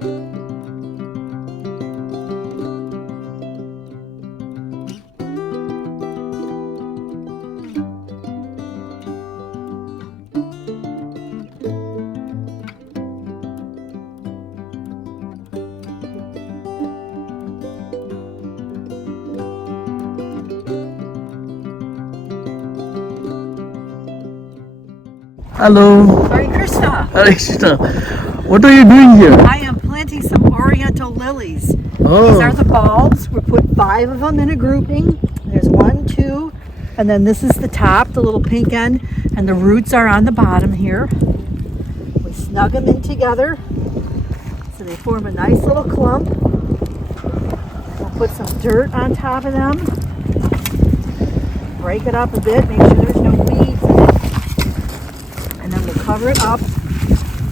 Hello. Hare Krishna. Hare Krishna. What are you doing here? I am planting some oriental lilies. Oh. These are the bulbs. We put 5 of them in a grouping. There's 1, 2, and then this is the top, the little pink end, and the roots are on the bottom here. We snug them in together so they form a nice little clump. We'll put some dirt on top of them. Break it up a bit, make sure there's no weeds in it. And then we'll cover it up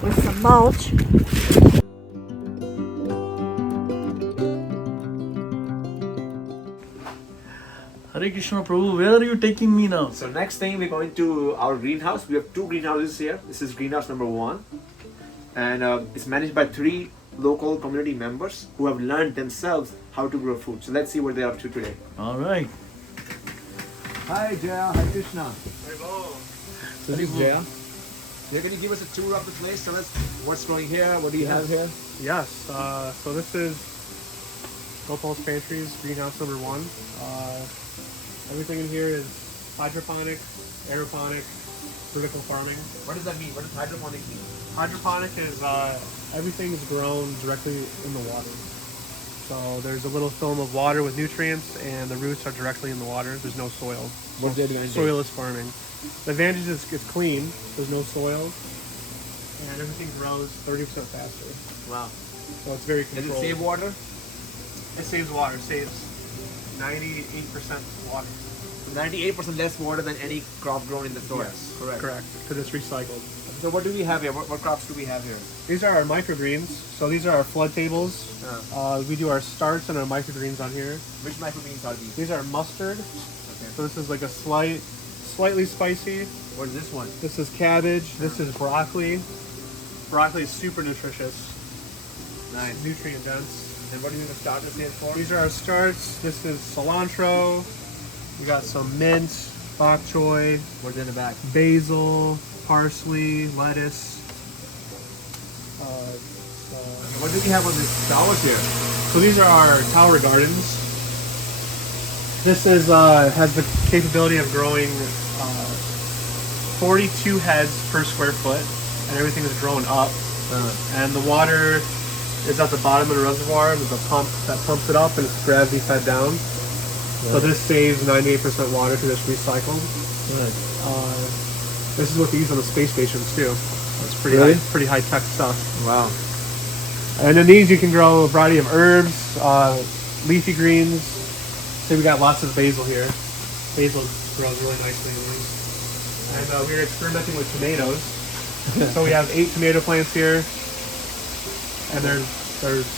with some mulch. Hare Krishna Prabhu, where are you taking me now? So next thing we're going to our greenhouse. We have 2 greenhouses here. This is greenhouse number 1, and it's managed by 3 local community members who have learned themselves how to grow food. So let's see what they are up to today. All right. Hi Jaya, hi Krishna. Hello. This is Jaya. Yeah, can you give us a tour of the place? Tell us what's growing here. What do you have here? Yes, so this is Gopal's Pantry's greenhouse number 1. Everything in here is hydroponic, aeroponic, vertical farming. What does that mean? What does hydroponic mean? Hydroponic is everything is grown directly in the water. So there's a little film of water with nutrients, and the roots are directly in the water. There's no soil. What's the advantage? Soilless farming. The advantage is it's clean. There's no soil, and everything grows 30% faster. Wow. So it's very Does controlled. it save water? It saves water. It saves 98% water. 98% less water than any crop grown in the soil. Yes, Correct. correct. Because it's recycled. So what do we have here? What crops do we have here? These are our microgreens. So these are our flood tables. We do our starts and our microgreens on here. Which microgreens are these? These are mustard. Okay. So this is like a slightly spicy. What is this one? This is cabbage. This is broccoli. Broccoli is super nutritious. Nice. Nutrient dense. And what do you the starters here for? These are our starts. This is cilantro. We got some mint, bok choy, What's in the back? basil, parsley, lettuce. What do we have on this towers here? So these are our tower gardens. This is has the capability of growing 42 heads per square foot, and everything is grown up. And the water is at the bottom of the reservoir. There's a pump that pumps it up, and it's gravity fed down. So this saves 98% water because it's recycled. This is what they use on the space stations too. It's pretty high tech stuff. Wow. And in these you can grow a variety of herbs, leafy greens. So we got lots of basil here. Basil grows really nicely in these. And we're experimenting with tomatoes. So we have 8 tomato plants here, and they're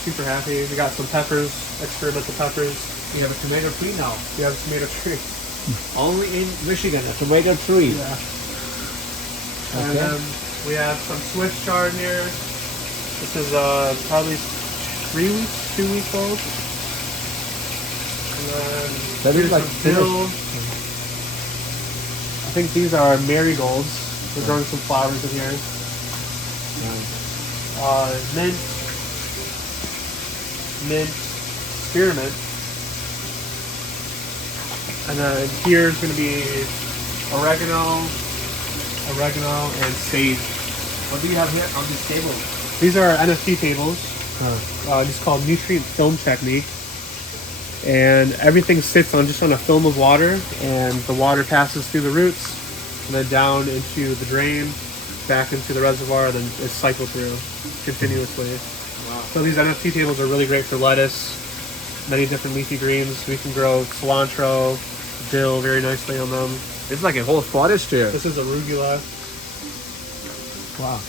super happy. We got some peppers, experimental peppers. We have a tomato tree now. We have a tomato tree. Only in Michigan, a tomato tree. Yeah. And then we have some Swiss chard here. This is probably 2 weeks old. And then That is here's like some dill. I think these are marigolds. We're growing some flowers in here. Mint, spearmint. And then here's going to be oregano, and sage. What do you have here on this table? These are NFT tables. It's called nutrient film technique. And everything sits on just on a film of water, and the water passes through the roots, and then down into the drain, back into the reservoir, and then it's cycled through continuously. Wow. So these NFT tables are really great for lettuce, many different leafy greens. We can grow cilantro, dill very nicely on them. It's like a whole forest here. This is arugula. Wow.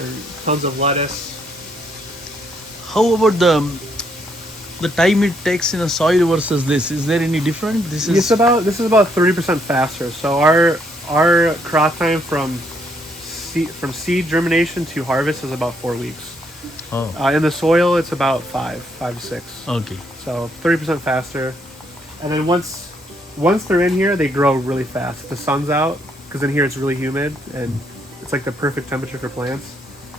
And tons of lettuce. How about the time it takes in a soil versus this? Is there any different? This is This is about 30% faster. So our crop time from seed germination to harvest is about 4 weeks. Oh, In the soil, it's about 5 to 6. okay. So 30% faster. And then once they're in here, they grow really fast. The sun's out, because in here it's really humid and it's like the perfect temperature for plants.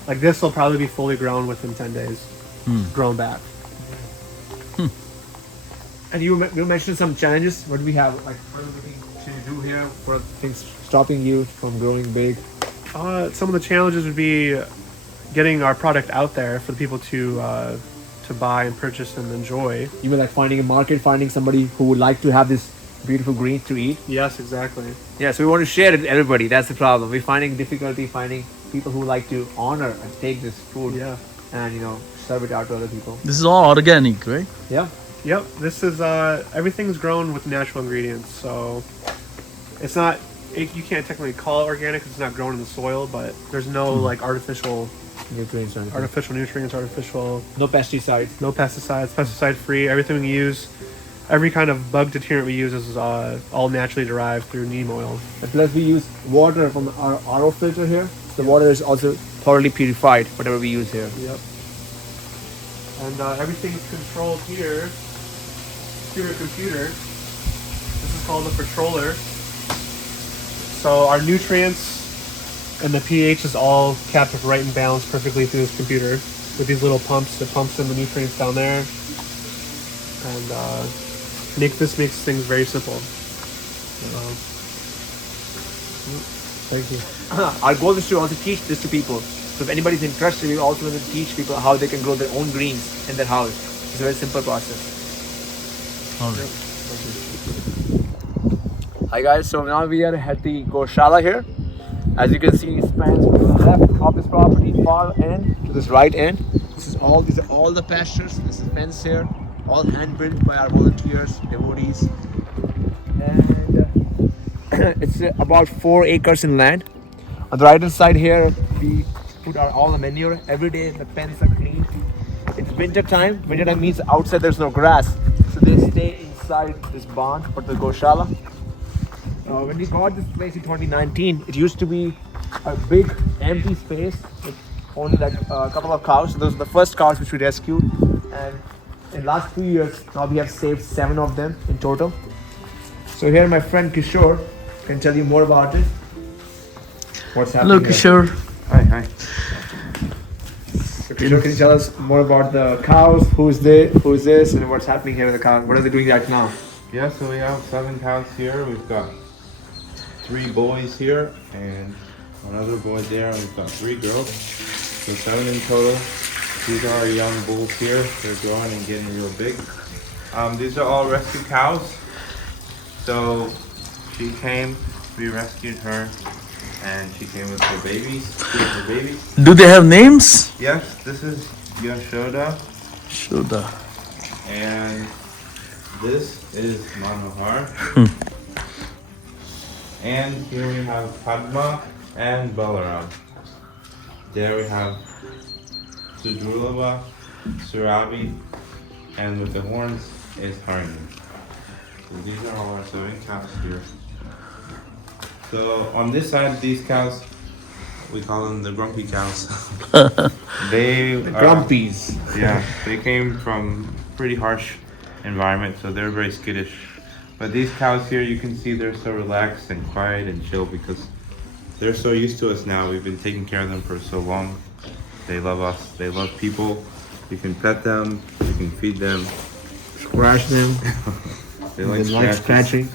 Like this will probably be fully grown within 10 days, grown back. And you mentioned some challenges. What do we have? Like, what are we looking to do here? What are things stopping you from growing big? Some of the challenges would be getting our product out there for the people to buy and purchase and enjoy. You mean like finding a market, finding somebody who would like to have this beautiful greens to eat? Yes, exactly. Yeah, so we want to share it with everybody. That's the problem. We're finding difficulty finding people who like to honor and take this food Yeah. and serve it out to other people. This is all organic, right? Yeah. Yep. This is everything's grown with natural ingredients, so it's not. You can't technically call it organic because it's not grown in the soil, but there's no like artificial Nutrients or anything. nutrients, No pesticides. no pesticides, pesticide free. Everything we use, every kind of bug deterrent we use is all naturally derived through neem oil. And plus we use water from our RO filter here. The water is also thoroughly purified, whatever we use here. Yep. And everything's controlled here through a computer. This is called a controller. So our nutrients and the pH is all kept right and balanced perfectly through this computer with these little pumps that pumps in the nutrients down there. And this makes things very simple. Thank you. Our goal is to also teach this to people. So if anybody's interested, we also want to teach people how they can grow their own greens in their house. It's a very simple process. All right. Hi guys, so now we are at the Goshala here. As you can see, it spans from the left of this property, far end to this right end. These are all the pastures. This is fence here, all hand built by our volunteers, devotees. And it's about 4 acres in land. On the right hand side here, we put all the manure. Every day the pens are cleaned. It's winter time. Winter time means outside there's no grass. So they stay inside this barn or the Goshala. When we got this place in 2019, it used to be a big empty space with only like a couple of cows. So those are the first cows which we rescued. And in the last 2 years, now we have saved 7 of them in total. So here my friend Kishore can tell you more about it. What's happening Hello, Kishore. Hi. So Kishore, can you tell us more about the cows? Who's this, and what's happening here with the cows? What are they doing right now? Yeah, so we have 7 cows here. We've got 3 boys here and another boy there. We've got 3 girls, so 7 in total. These are our young bulls here. They're growing and getting real big. These are all rescue cows. So she came, we rescued her, and she came with her babies. Do they have names? Yes, this is Yashoda, Shoda. and this is Manohar. And here we have Padma and Balaram. There we have Sudurlaba, Surabi, and with the horns is Harni. So these are all our 7 cows here. So on this side, these cows, we call them the grumpy cows. They The are- grumpies. Yeah, they came from pretty harsh environment, so they're very skittish. But these cows here, you can see they're so relaxed and quiet and chill because they're so used to us now. We've been taking care of them for so long. They love us. They love people. You can pet them. You can feed them. Scratch them. They like They like scratching. scratching.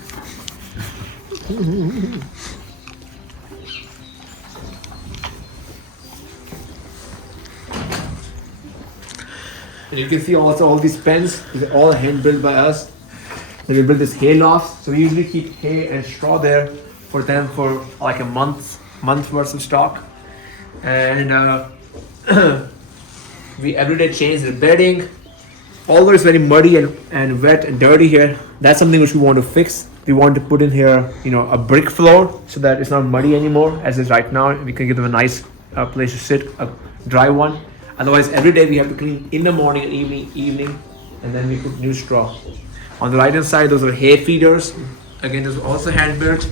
And you can see also all these pens, these are all hand built by us. Then we built this hay loft. So we usually keep hay and straw there for them for like a month worth of stock. And we every day change the bedding. Although it's very muddy and wet and dirty here, that's something which we want to fix. We want to put in here, a brick floor so that it's not muddy anymore as is right now. We can give them a nice place to sit, a dry one. Otherwise, every day we have to clean in the morning and evening, and then we put new straw. On the right hand side, those are hay feeders. Again, those are also hand built.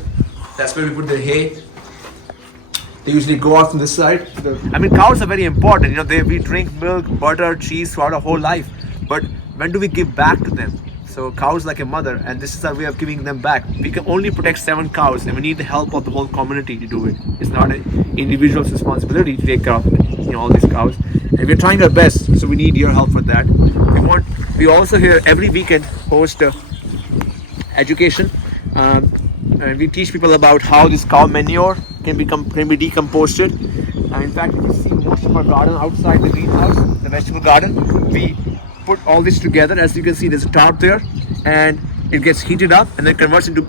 That's where we put the hay. They usually go out from this side. I mean, cows are very important. You know, we drink milk, butter, cheese throughout our whole life. But when do we give back to them? So cows like a mother, and this is our way of giving them back. We can only protect 7 cows, and we need the help of the whole community to do it. It's not an individual's responsibility to take care of, you know, all these cows. And we're trying our best, so we need your help for that. We also here every weekend host education, and we teach people about how this cow manure can be decomposed. In fact, if you see most of our garden outside the greenhouse, the vegetable garden, we put all this together. As you can see, there's a top there, and it gets heated up and then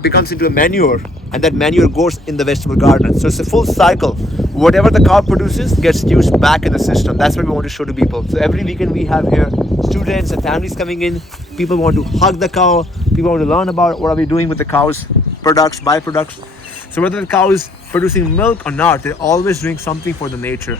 becomes into a manure, and that manure goes in the vegetable garden. So it's a full cycle. Whatever the cow produces gets used back in the system. That's what we want to show to people. So every weekend we have here students and families coming in. People want to hug the cow. People want to learn about what are we doing with the cow's products, byproducts. So whether the cow is producing milk or not, they're always doing something for the nature.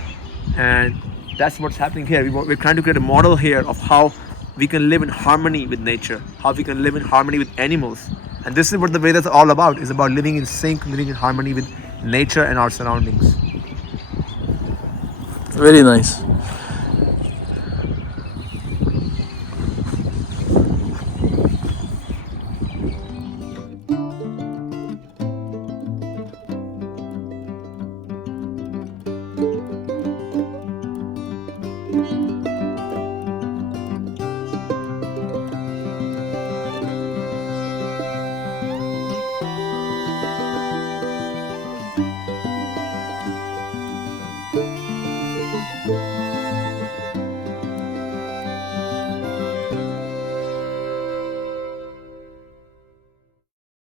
And that's what's happening here. We're trying to create a model here of how we can live in harmony with nature, how we can live in harmony with animals. And this is what the Vedas are all about. It's about living in sync, living in harmony with nature and our surroundings. Very nice.